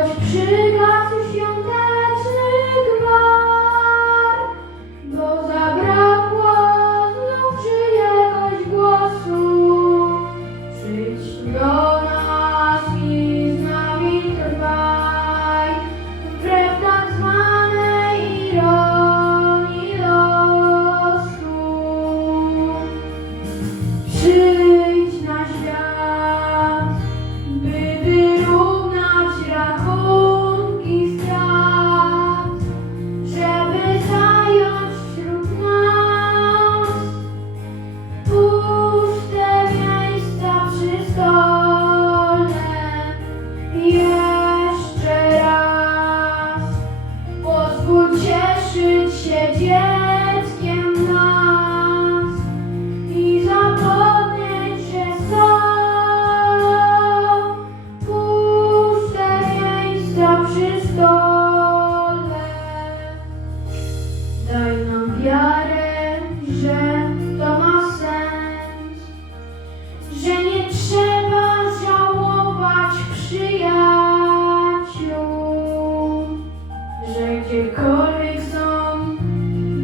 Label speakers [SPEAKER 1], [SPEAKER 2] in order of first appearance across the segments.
[SPEAKER 1] pode chegar.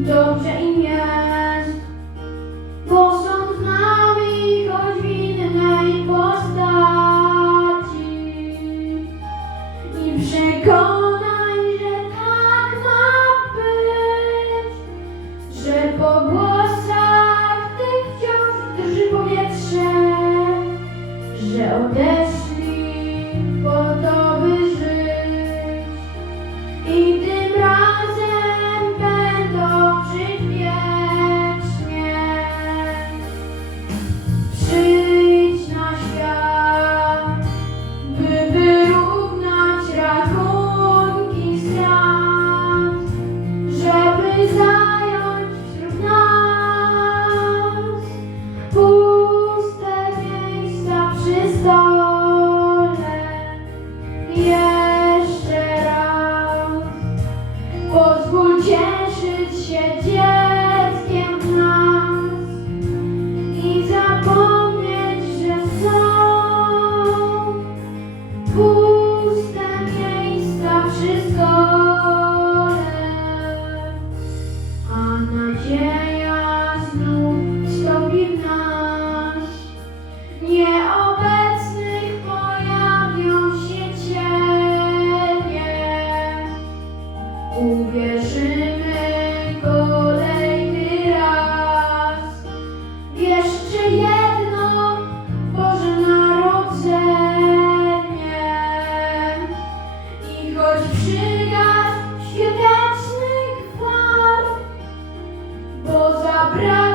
[SPEAKER 1] Doon siya inyo. uwierzymy kolejny raz. Wierzcie jedno Boże Narodzenie i choć przygasł świąteczny gwar, bo zabrał